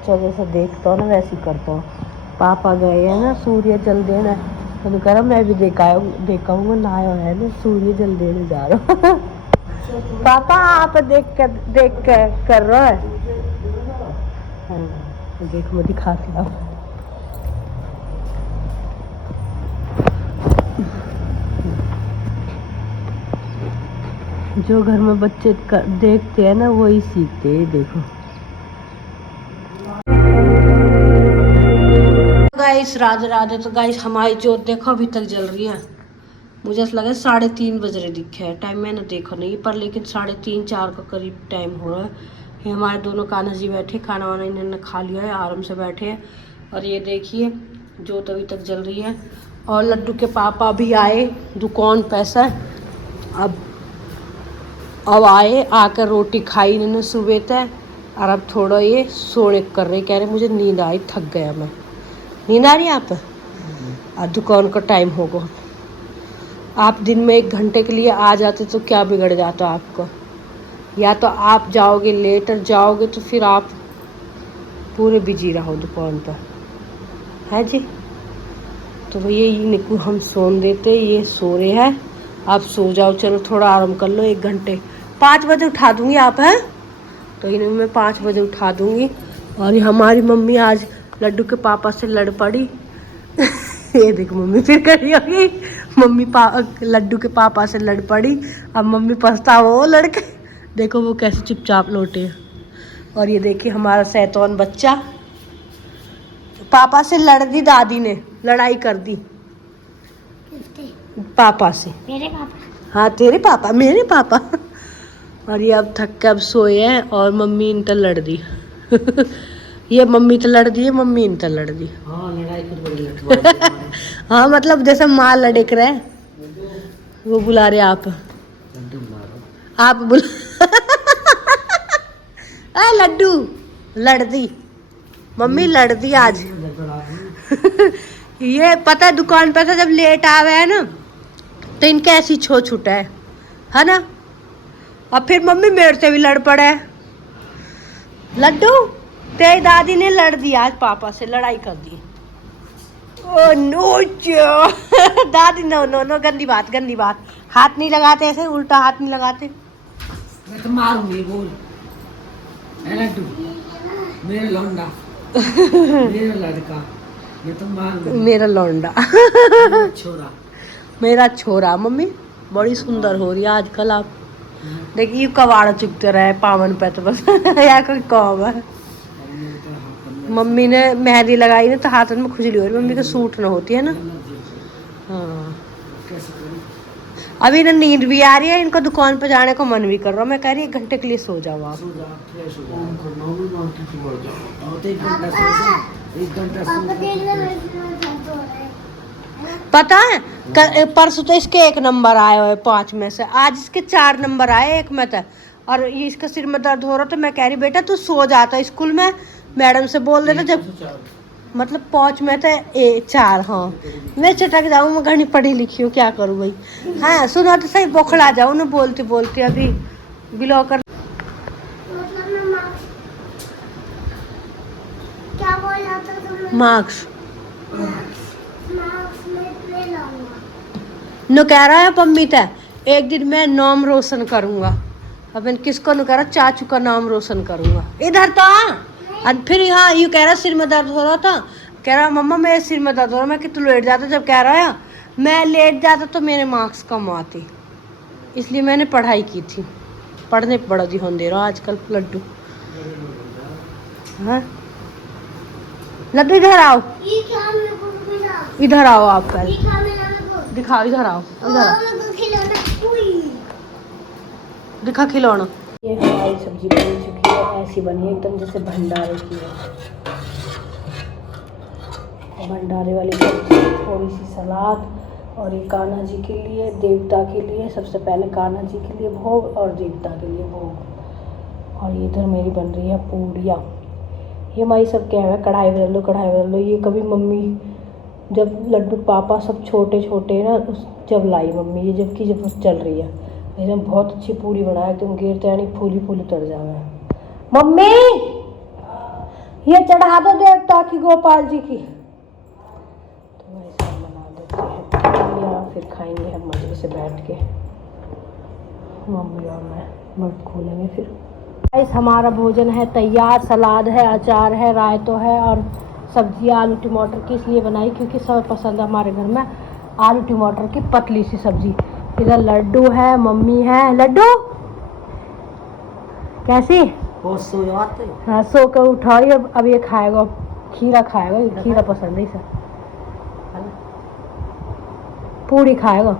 बच्चों जैसा देखता हूँ ना वैसे ही करता हूँ। पापा गए हैं ना सूर्य जल देना, तो कह रहा मैं भी देखा हूँ नहाया है ना, सूर्य जल देने जा रहा हूँ। पापा आप देख कर रहा है। हाँ, देखो मैं दिखाती हूँ। जो घर में बच्चे देखते हैं ना वही सीखते हैं। देखो गाइस, राधे राधे। तो गाइस हमारी जोत देखो अभी तक जल रही है। मुझे ऐसा लगा 3:30 बज रहे दिखे है, टाइम मैंने देखा नहीं पर लेकिन 3:30 4 का करीब टाइम हो रहा है। ये हमारे दोनों कान्हा जी बैठे, खाना वाना इन्होंने खा लिया है, आराम से बैठे हैं। और ये देखिए जोत अभी तक जल रही है। और लड्डू के पापा भी आए दुकान पैसा अब आए, आकर रोटी खाई इन्होंने सुबह तय। और अब थोड़ा ये सोने कर रहे, कह रहे मुझे नींद आई, थक गया मैं। नींद आ रही है आप? और दुकान का टाइम होगा। आप दिन में 1 घंटे के लिए आ जाते तो क्या बिगड़ जाता आपको? या तो आप जाओगे लेट, जाओगे तो फिर आप पूरे बिजी रहो दुकान पर, है जी। तो भैया इनको हम सोन देते, ये सो रहे हैं। आप सो जाओ, चलो थोड़ा आराम कर लो 1 घंटे। 5 बजे उठा दूंगी आप, हैं तो इन्हें मैं 5 बजे उठा दूंगी। और ये हमारी मम्मी आज लड्डू के पापा से लड़ पड़ी। ये देखो मम्मी फिर करी होगी, लड्डू के पापा से लड़ पड़ी। अब मम्मी पछतावा वो लड़के, देखो वो कैसे चुपचाप लौटे। और ये देखिए हमारा शैतान बच्चा पापा से लड़ दी, दादी ने लड़ाई कर दी पापा से। मेरे पापा? हाँ तेरे पापा, मेरे पापा। और ये अब थक के अब सोए हैं और मम्मी इनसे लड़ दी। ये मम्मी तो लड़ दी है, मम्मी इनसे लड़ दी। हाँ लड़ाई कर बड़ी। हाँ मतलब जैसे माँ लड़े कर रहे, वो बुला रहे आप बुला। लड्डू लड़ दी, मम्मी लड़ दी आज। ये पता है दुकान पे से जब लेट आवे है ना तो इनके ऐसी छो छूटा है ना। और फिर मम्मी मेरे से भी लड़ पड़े। लड्डू तेरी दादी ने लड़ दिया आज, पापा से लड़ाई कर दी। ओ नो दादी, नो नो नो, गंदी बात गंदी बात। हाथ नहीं लगाते ऐसे, उल्टा हाथ नहीं लगाते। मैं तो मारूंगी, बोल लड्डू मेरा लौंडा। मेरा लड़का, मैं तो मारूंगी। मेरा लौंडा। छोरा, मेरा छोरा। मम्मी बड़ी सुंदर हो रही है आजकल आप। देखिए कबाड़ चुगते रहे पावन पे तो बस। यार कोई कौम है। मम्मी ने मेहंदी लगाई ना तो हाथ में खुजली हो रही, मम्मी को सूट ना होती है ना। हाँ अभी ना नींद भी आ रही है, इनको दुकान पर जाने को मन भी कर रहा है। मैं कह रही 1 घंटे के लिए सो जाओ आप। पता है परसों तो इसके 1 नंबर आए हुए 5 में से, आज इसके 4 नंबर आए 1 में तो। और ये इसका सिर में दर्द हो रहा तो मैं कह रही बेटा तू सो जाता स्कूल में, मैडम से बोल देता। जब मतलब 5 में तो 4। हाँ मैं चटक जाऊँ, मैं घनी पढ़ी लिखी हूँ, क्या करूँ भाई। हाँ सुनो तो सही, बोखड़ा जाऊँ ना बोलते बोलते। अभी बिलो कर मार्क्स नो कह रहा है पम्मी ते 1 दिन मैं नाम रोशन करूँगा। अब मैंने किसको न करा, चाचू का नाम रोशन करूँगा। इधर तो फिर यहाँ यूँ कह रहा सिर में दर्द हो रहा था, कह रहा मम्मा मेरे सिर में दर्द हो रहा। मैं कि तू लेट जाता, जब कह रहा है मैं लेट जाता तो मेरे मार्क्स कम आते, इसलिए मैंने पढ़ाई की थी। पढ़ने पर बड़ा ध्यान दे रहा आजकल लड्डू। हाँ लड्डू इधर आओ, इधर आओ आप पहले दिखाओ, इधर आओ, इधर आओ दिखा खिलौना। ये हमारी सब्जी बन चुकी है, ऐसी बनी है एकदम जैसे भंडारे की है। भंडारे वाली सब्जी, थोड़ी सी सलाद। और ये कान्हा जी के लिए, देवता के लिए, सबसे पहले कान्हा जी के लिए भोग और देवता के लिए भोग। और इधर मेरी बन रही है पूड़ियाँ। ये हमारी सब कह रहा है कढ़ाई बदल लो, कढ़ाई बदल लो। ये कभी मम्मी जब लड्डू पापा सब छोटे छोटे ना जब लाई मम्मी, ये जब चल रही है। एकदम बहुत अच्छी पूरी बनाया, एकदम गिरते यानी फूली फूली तर जावे। मम्मी ये चढ़ा दो देवता की गोपाल जी की। तो ऐसा बना देते हैं या फिर खाएंगे हम मजे से बैठ के, मम्मी और मैं मुंह खोलेंगे फिर। गाइस हमारा भोजन है तैयार, सलाद है, अचार है, रायतो है और सब्जी आलू टमाटर की इसलिए बनाई क्योंकि सब पसंद है हमारे घर में आलू टमाटर की पतली सी सब्जी। इधर लड्डू है, मम्मी है। लड्डू कैसी? बहुत सो जाते। हाँ सो कर उठाई। अब ये खाएगा, खीरा खाएगा, ये खीरा पसंद है इसे। पूरी खाएगा,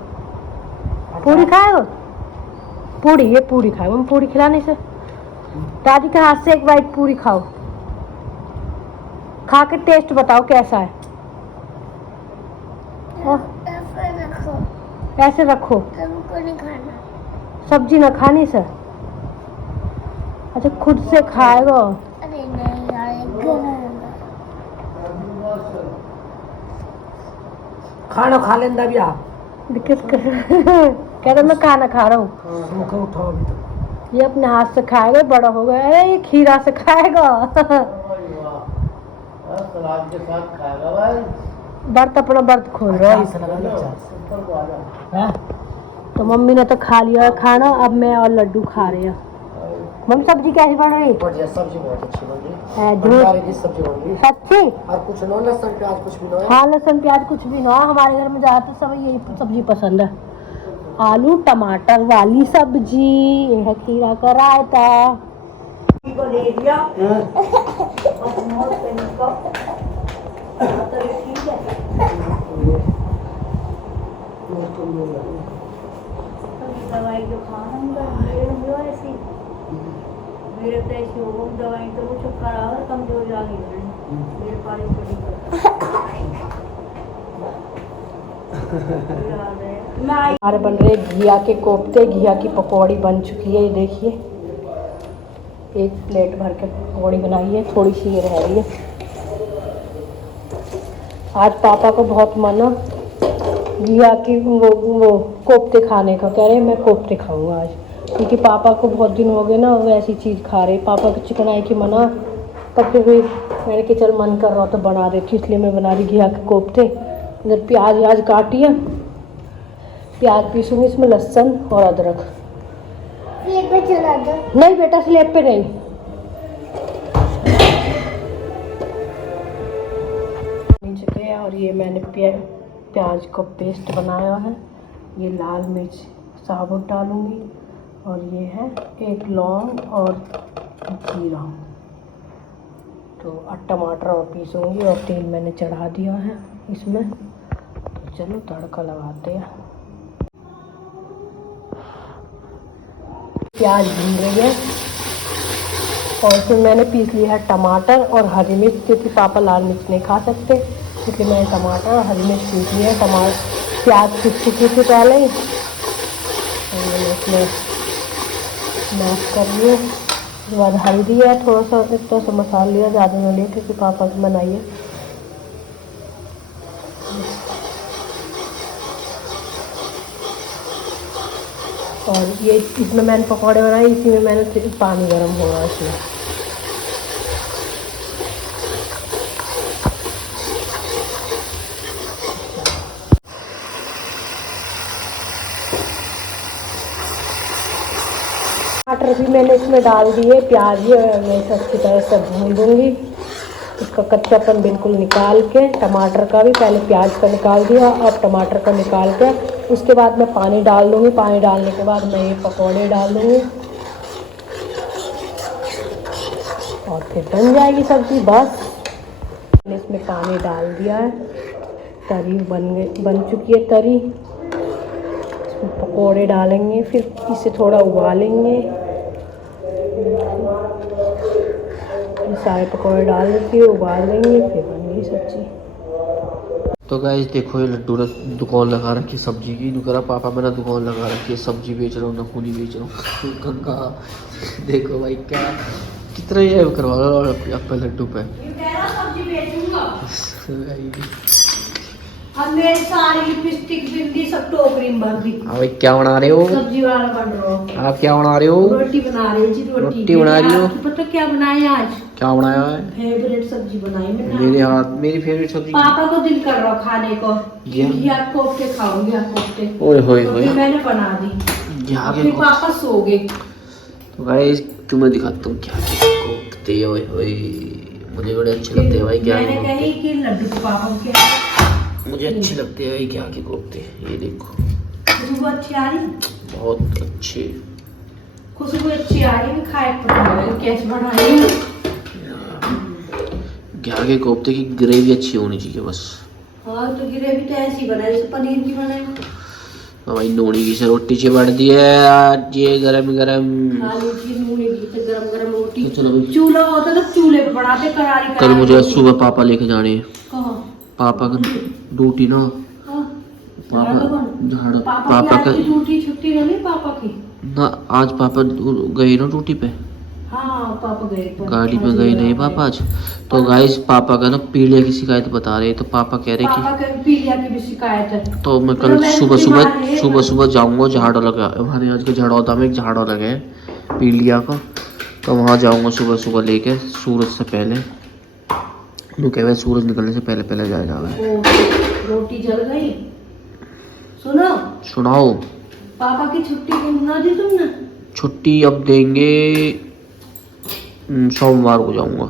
पूरी खाएगा, पूरी, ये पूरी खाएगा। हम पूरी खिलाने से दादी के हाथ से एक बाइट पूरी खाओ, खा के टेस्ट बताओ कैसा है। ऐसे रखो, नहीं खाना। सब्जी ना खानी सर। अच्छा खुद से खाएगा। अरे नहीं खाना खा लेंदा भी आप। दिक्कत कर कह रहा मैं खाना खा रहा हूँ। उठाओ अभी तक। ये अपने हाथ से खाएगा, बड़ा हो गया। अरे ये खीरा से खाएगा। सलाद के साथ खाएगा भाई। बर्त अपना बर्त खोल रहा है। तो मम्मी ने तो खा लिया खाना, अब मैं और लड्डू खा रहे हैं। मम्मी सब्जी कैसी बन रही? सब्जी बहुत अच्छी बन रही है। सब्जी बन रही सच्ची? और कुछ नो, लहसुन प्याज कुछ भी नो। हाँ लहसुन प्याज कुछ भी ना। हमारे घर में ज़्यादातर सब यही सब्जी पसंद है, आलू टमाटर वाली सब्जी। ये है खीरा का रायता। दवाई जो खाना ऐसी मेरे तो ऐसी हो दवाई तो वो चक्कर आ रहा, कमजोर आ गई मेरे पानी हमारे बन रहे घिया के कोफ्ते, घिया की पकौड़ी बन चुकी है। ये देखिए एक प्लेट भर के पकौड़ी बनाई है, थोड़ी सी ये रह रही है। आज पापा को बहुत मन है घिया की वो कोफ्ते खाने का। कह रहे मैं कोफ्ते खाऊंगा आज, क्योंकि पापा को बहुत दिन हो गए ना वो ऐसी चीज़ खा रहे। पापा को चिकन आई की मना, तब फिर भी मैंने कि चल मन कर रहा तो बना देती, इसलिए मैं बना रही घिया के कोफ्ते। इधर प्याज व्याज काटी है, प्याज पीसूंगी इसमें, लहसुन और अदरक। पे चला दो। नहीं बेटा स्लेब पे नहीं। चुके हैं और ये मैंने प्याज का पेस्ट बनाया है। ये लाल मिर्च साबुत डालूंगी और ये है एक लौंग और जीरा। तो टमाटर और पीसूंगी और तेल मैंने चढ़ा दिया है इसमें। तो चलो तड़का लगाते हैं। प्याज भून रही है और फिर मैंने पीस लिया है टमाटर और हरी मिर्च, क्योंकि पापा लाल मिर्च नहीं खा सकते, क्योंकि मैंने टमाटर और हरी मिर्च पीस लिया है। टमाटर प्याज पीस चुकी थी पहले ही, और मैंने इसमें मैश कर लिया। उसके बाद हल्दी है, थोड़ा सा मसाला लिया, ज़्यादा नहीं लिया क्योंकि पापा की बनाई है। और ये इसमें मैंने पकौड़े बनाए, इसी में मैंने पानी गर्म हो रहा है इसमें। टमाटर भी मैंने इसमें डाल दिए, प्याज भी मैं इसे अच्छी तरह से भून दूँगी। इसका कच्चापन बिल्कुल निकाल के, टमाटर का भी पहले प्याज का निकाल दिया, अब टमाटर का निकाल के उसके बाद मैं पानी डाल दूँगी। पानी डालने के बाद मैं ये पकौड़े डाल दूँगी और फिर बन जाएगी सब्ज़ी। बस मैंने इसमें पानी डाल दिया है, तरी बन चुकी है तरी। इसमें पकौड़े डालेंगे, फिर इसे थोड़ा उबालेंगे। सारे पकौड़े डाल देती उबाल देंगे, फिर बन गई सब्जी। तो गाइस देखो ये लड्डू ने दुकान लगा रखी सब्जी की। कह रहा पापा मैंने दुकान लगा रखी है, सब्जी बेच रहा हूँ, नखूनी बेच रहा हूँ। गंगा देखो भाई क्या कितना ये करवा रहा है लड्डू पे। अब मेरी सारी लिपस्टिक बिंदी सब टोकरी में भर दी। भाई क्या बना रहे हो? सब्जी वाला बन रहा हो। आप क्या बना रहे हो? रोटी बना रही जी। रोटी बना रही हो? पता क्या बनाए आज? क्या बनाया है? फेवरेट सब्जी बनाई मैंने। मेरे हाथ मेरी फेवरेट सब्जी। पापा को दिल कर रहा खाने को, ये? घिया कोफ्ते खाऊंगी, कोफ्ते। ओए होए तो होए। फिर मैंने बना दी। यहाँ के फिर पापा सो गए। तो गाइस तुम्हें दिखाता हूँ क्या क्या कोफ्ते। ओए होए मुझे बड़े अच्छे लगते हैं भाई। क्या मैंने कही कि लड्डू को पापा को क्या, मुझे अच्छे लगते हैं भाई क्या के कोफ्ते। ये देखो खुशबू अच्छी आ रही, बहुत अच्छे। खुशबू अच्छी आ रही है। खाए पता है कैसे बनाई है। क्या के कोफ्ते की ग्रेवी अच्छी होनी चाहिए बस। हाँ तो ग्रेवी तो ऐसी बनाई जैसे पनीर की बनाई। तो भाई नोनी की से रोटी चिपड़ दी है आज ये गरम गरम। आलू की नूनी की तो गरम गरम रोटी। तो चलो भाई। चूल्हा होता तो चूल्हे पे बनाते करारी कल मुझे सुबह पापा लेके जाने हैं। कहाँ? पापा का ड्यूटी ना। हाँ, पापा झाड़ पापा पापा का की ड्यूटी छुट्टी नहीं पापा की। ना आज पापा गए ना ड्यूटी पे। हाँ पापा गए गाड़ी में गए नहीं पापा आज। तो गाइस पापा का ना पीलिया की शिकायत बता रहे। तो पापा कह रहे पापा के पीलिया की भी शिकायत है। तो मैं कल सुबह जाऊंगा झाड़ू लगा। हमारे आज के झाड़ौदा में एक झाड़ू लगे है पीलिया का। तो वहाँ जाऊंगा सुबह सुबह लेके सूरज से पहले। वो कह रहे सूरज निकलने से पहले पहले जा रहा है। रोटी जल गई। सुनो सुनाओ। पापा की छुट्टी क्यों ना दी तुमने? छुट्टी अब देंगे सोमवार को जाऊंगा।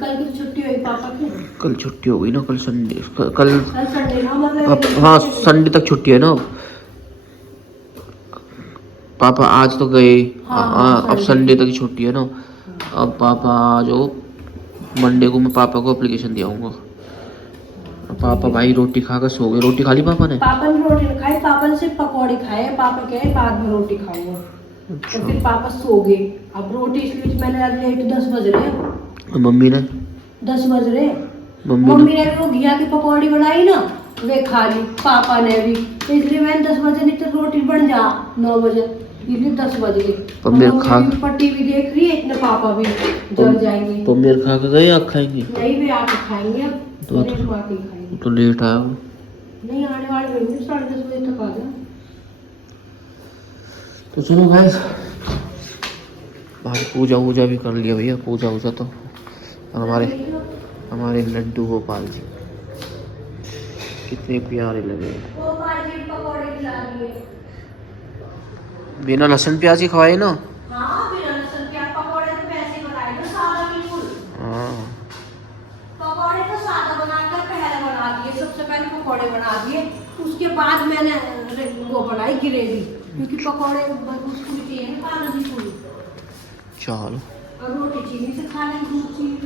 कल की छुट्टी हुई पापा की। कल छुट्टी हो गई ना। कल संडे कल संडे ना मतलब। हाँ संडे तक छुट्टी है ना। पापा आज तो गए। हाँ अब संडे तक छुट्टी है ना। अब पापा जो मंडे को मैं पापा को एप्लीकेशन दियाऊंगा। पापा भाई रोटी खाकर सो गए। रोटी खा ली पापा ने? पापा ने रोटी नहीं खाई, पापा ने सिर्फ पकौड़े खाए। पापा कहे बाद में रोटी खाऊंगा। अच्छा। तो फिर पापा सो गए। अब रोटी इसलिए मैंने आज लेट 10 बज रहे। मम्मी ने 10 बज रहे। मम्मी मम्मी ने वो घिया की पकौड़ी बनाई ना, वे खा ली। पापा ने भी तो इसलिए मैंने 10 बजे, नहीं तो रोटी बन जा 9 बजे, इसलिए 10 बज गए। मम्मी पट्टी भी देख रही है, इतने पापा भी जल जाएंगे। तो मेरे खा के गए आप खाएंगे? नहीं भी आके खाएंगे। अब तो खाएंगे तो लेट आया। नहीं आने वाले होंगे 10:30 बजे तक आ जा। तो चलो गाइस बाहर पूजा वूजा भी कर लिया भैया। पूजा वूजा तो हमारे लड्डू गोपाल जी कितने प्यारे लगे। बिना लहसुन प्याज के खवाए ना। हाँ बिना लहसुन प्याज पकौड़े तो वैसे बनाए ना सादा बिल्कुल। हाँ पकौड़े तो सादा बनाकर पहले बना दिए। सबसे पहले पकौड़े बना दिए, उसके बाद मैंने वो बनाई ग्रेवी, क्योंकि पकौड़े उसको भी चाहिए ना पानी जी पूरी। चलो और रोटी चीनी से खा लेंगे दूध चीनी।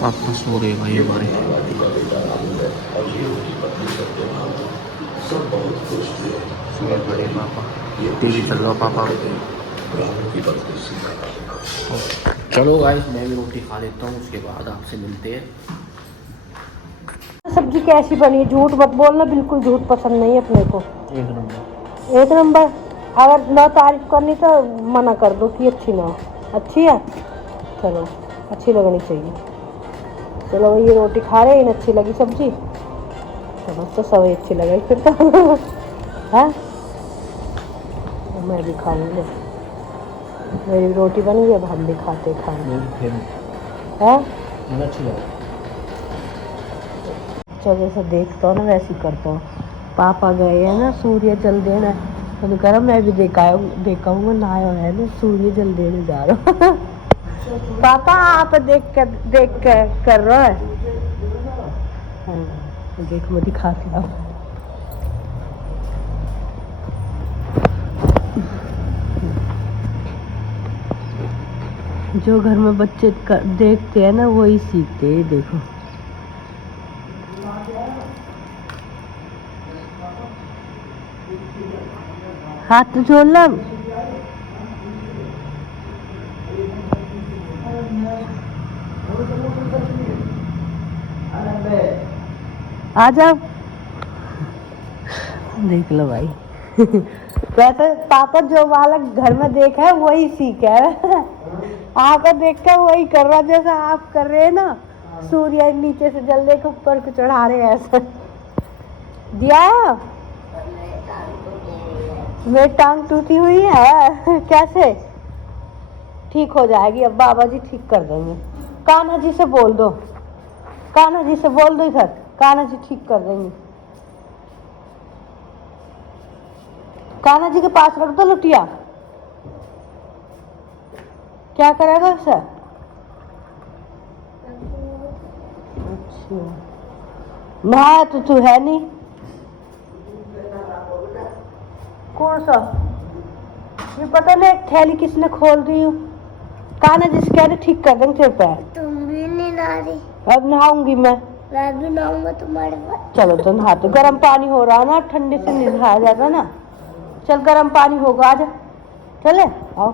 पापा सो रहे भाई हमारे। बड़े पापा टीवी चल रहा पापा। चलो गाइस मैं भी रोटी खा लेता हूँ, उसके बाद आपसे मिलते हैं। सब्जी कैसी बनी? झूठ मत बोलना, बिल्कुल झूठ पसंद नहीं है अपने को। एक नंबर। एक नंबर। अगर ना तारीफ करनी तो मना कर दो कि अच्छी ना हो। अच्छी है, चलो अच्छी लगनी चाहिए। चलो ये रोटी खा रहे हैं, अच्छी लगी सब्जी, चलो तो सभी अच्छी लगी फिर तो। है मैं भी खाऊंगी। मेरी रोटी बन गई, अब हम भी खाते खाएंगे। है चलो जैसे देखता हूँ ना वैसे ही करता हूँ। पापा गए हैं ना सूर्य जल देना, तो कह रहा मैं भी देखा हूँ ना है ना सूर्य जल देने जा रहा हूँ। पापा आप देख कर कर रहा है। हाँ, देख मैं दिखाती हूँ। जो घर में बच्चे देखते हैं ना वही सीखते हैं। देखो हाथ तो छोड़ लो। आ जाओ, देख लो भाई। वैसे पापा जो बालक घर में देखा है वही सीखा है। आपको देख कर वही कर रहा जैसा आप कर रहे हैं ना। सूर्य नीचे से जल के ऊपर को चढ़ा रहे हैं ऐसा। दिया मेरी टांग टूटी हुई है कैसे ठीक हो जाएगी अब बाबा जी ठीक कर देंगे कान्हा जी से बोल दो कान्हा जी से बोल दो इधर कान्हा जी ठीक कर देंगे कान्हा जी के पास रख दो लुटिया क्या करेगा उसे अच्छा नहा तो तू है नहीं कौन सा ये पता नहीं एक थैली किसने खोल दी हो कान्हा जी से कह रहे ठीक कर देंगे तेरे पैर तुम भी नहीं नहा रही अब नहाऊंगी मैं भी नहाऊंगा तुम्हारे पास चलो तो नहा तो गर्म पानी हो रहा है ना ठंडे से नहीं नहाया जाता ना चल गर्म पानी होगा आज चले आओ